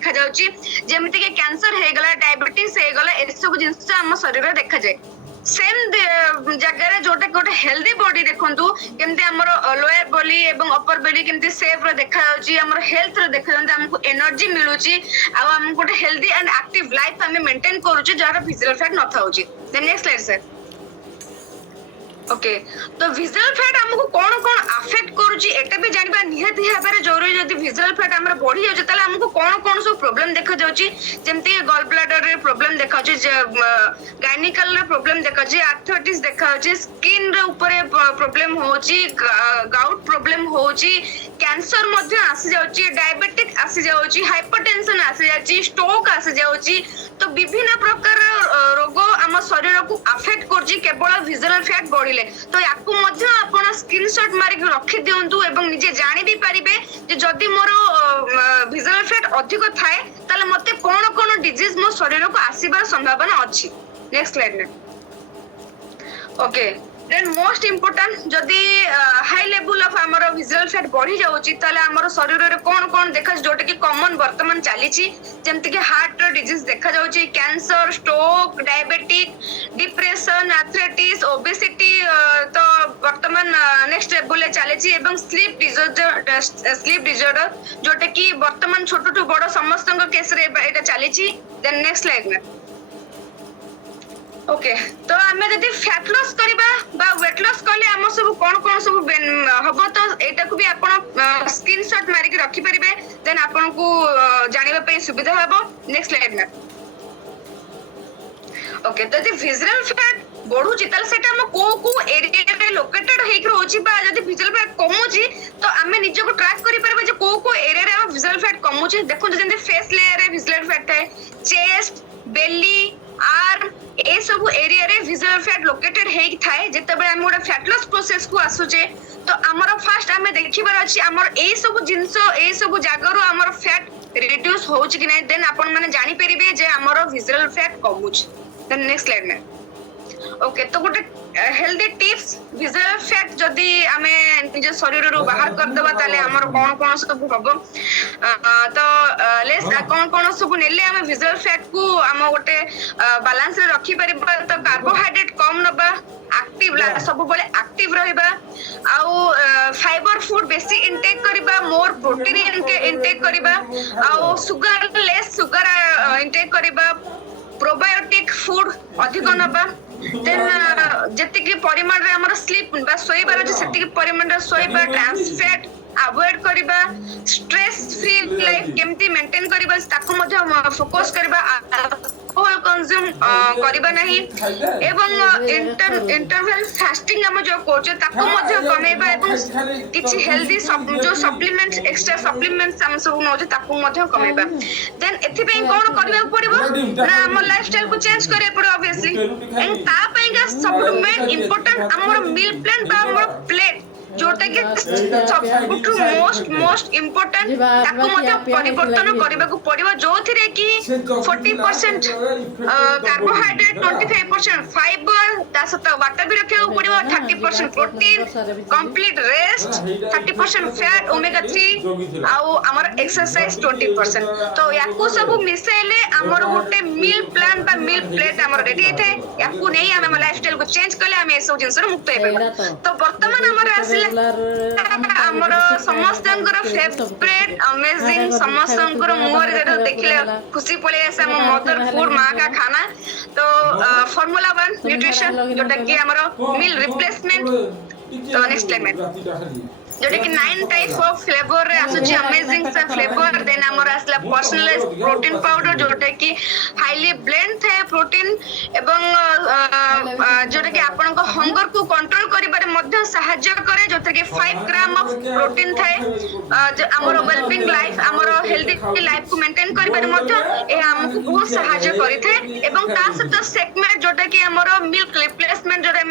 देखा जाउची जेमिति के कैंसर हे गला डायबिटीज हे गला ए सब जिंस हम शरीर रे देखा जाय सेम जगह रे जोटा गोटे हेल्दी बॉडी देखंतु केमते हमर लोअर बॉडी एवं अपर बॉडी केमते शेप रे देखा जाउची हमर हेल्थ रे देखा जाउची हमको एनर्जी मिलुची आ हम गोटे हेल्दी एंड एक्टिव लाइफ हमें मेंटेन करूची जहार फिजिकल फैट न थाउची then next slide sir okay तो विजुअल फैट हमको कौन कौन अफेक्ट करूची एटा भी जानबा निहाती हेबारे जरूरी जदी विजुअल फैट हमर बढ़ी जाउची तले हमको कौन कौन सब प्रॉब्लम देखा जाउची जेमति गॉल ब्लैडर रे प्रॉब्लम देखा जाउची गायनिकल रे प्रॉब्लम देखा जाउची आर्थराइटिस देखा जाउची स्किन रे ऊपर प्रॉब्लम होउची गाउट प्रॉब्लम होउची कैंसर मध्ये आसी जाउची डायबिटिक आसी जाउची हाइपरटेंशन आसी जाउची स्ट्रोक आसी जाउची तो विभिन्न प्रकार रोग हम शरीर को अफेक्ट करची केवल विजुअल फैट बढ़िले तो याकू मध्ये आपण स्क्रीनशॉट मारी रखि दियंतु एवं निजे जानि भी परिबे जे जदी मोर विजुअल फैट अधिक थाए तले मते कोन कोन डिजीज मो शरीर को आसीबार संभावना अछि नेक्स्ट स्लाइड में ओके देन मोस्ट इम्पोर्टेंट जदी हाई लेवल ऑफ हमर विजुअल फैट बढ़ी जाउची तले हमर शरीर रे कोन कोन देखा जोटे कि कॉमन वर्तमान चालीची जेमति कि हार्ट डिजीज देखा जाउची cancer stroke diabetic depression arthritis obesity तो वर्तमान नेक्स्ट लेवल चालीची एवं स्लीप डिसऑर्डर जोटे कि वर्तमान छोट टू बड़ समस्त केस रे एटा चालीची देन नेक्स्ट स्लाइड में ओके तो आमे जदी फैट लॉस करबा बा वेट लॉस करले हम सब कोन कोन सब हबो तो एटा को भी आपण स्क्रीनशॉट मारी के रखि परिबे देन आपण को जानिबा पे सुविधा हबो नेक्स्ट स्लाइड में ओके तो जदी विजुअल फैट बढ़ू चितल सेटा हम को एरिया रे लोकेटेड हेक रहउची बा जदी विजुअल फैट कमउची तो आमे निजे को ट्रैक करि परबे जे को एरिया रे हम विजुअल फैट कमउची देखो जदी फेस लेयर रे विजुअल फैट है चेस्ट बेली आर्म ए सब एरिया रे विजुअल फैट लोकेटेड हेक थाए जेतबे हम गोटे फैट लॉस प्रोसेस को आसुचे तो हमर फर्स्ट हमें देखिबार अछि हमर ए सब जिंस ए सब जागरो हमर फैट रिड्यूस होउची कि नै देन आपण माने जानि परिबे जे हमर विजुअल फैट कमउची देन नेक्स्ट स्लाइड में ओके तो गोटे हेल्दी टिप्स विजुअल फैट जदी हमें निज शरीर रो बाहर कर देबा ताले हमर कोन कोन सब हबो तो लेस कोन कोन सब नेले हमें विजुअल फैट को हम गोटे बैलेंस रे रखि परिबा तो कार्बोहाइड्रेट कम नबा एक्टिव सब बेले एक्टिव रहबा आउ फाइबर फूड बेसी इनटेक करबा मोर प्रोटीन इनटेक करबा आउ शुगर लेस शुगर इनटेक करबा प्रोबायोटिक फूड अधिक नबा देन जति की परिमाण रे हमर स्लीप बा सोइबार जे सेति की परिमाण रे सोइबा ट्रांस फैट अवॉइड करबा स्ट्रेस फ्री लाइफ केमती मेंटेन करबा ताको मध्ये फोकस करबा अल्कोहल कंज्यूम करबा नहीं एवं इंटरवल फास्टिंग हम जो कोचे ताको मध्ये कमेबा एवं किछि हेल्दी जो सप्लीमेंट्स एक्स्ट्रा सप्लीमेंट्स हम सब नोजे ताको मध्ये कमेबा देन एथि पे कोन करबा पड़िबो ना हम लाइफस्टाइल को चेंज करे पड़ो ऑब्वियसली एंड ता पेगा सब मेन इंपोर्टेंट हमर मील प्लान बा हमर प्लेट जोटा कि सबटू मोस्ट इम्पोर्टेंट ताको मध्ये परिवर्तन करबा को पड़िबो जोथिरे कि 40% कार्बोहाइड्रेट 25% फाइबर ता सत वाटर भी रखे पड़िबो 30% protein complete rest 30% fat omega 3 आउ हमर एक्सरसाइज 20% तो याकू सब मिसेले हमर गोटे मील प्लान बा मील प्लेट हमर रेडी हेते याकू नै हम लाइफस्टाइल को चेंज करले हम ए सब जिंस रे मुक्त हेबे तो वर्तमान हमर हमर समस्तंकर फेवरेट अमेजिंग समस्तंकर मुहर जे देखले खुशी पळे आसे हम मदर फूड मां का खाना तो फार्मूला 1 न्यूट्रिशन जोटा कि हमर मील रिप्लेसमेंट तो नेक्स्ट स्लाइड जोटा कि 9 टाइप ऑफ फ्लेवर रे आसुची अमेजिंग सा फ्लेवर देन हमर आसला पर्सनलाइज प्रोटीन पाउडर जोटा कि हाईली ब्लेंड थे प्रोटीन एवं जोटा कि आपन को हंगर को कंट्रोल करिबारे मध्ये सहायता करे जोटा कि 5 ग्राम ऑफ प्रोटीन थे हमर वेलबिंग लाइफ हमर हेल्दी लाइफ को मेंटेन करिबारे मध्ये ए हमको बहुत सहायता करिथे एवं ता सहित सेगमेंट जोटा कि हमर मिल्क रिप्लेसमेंट जोटा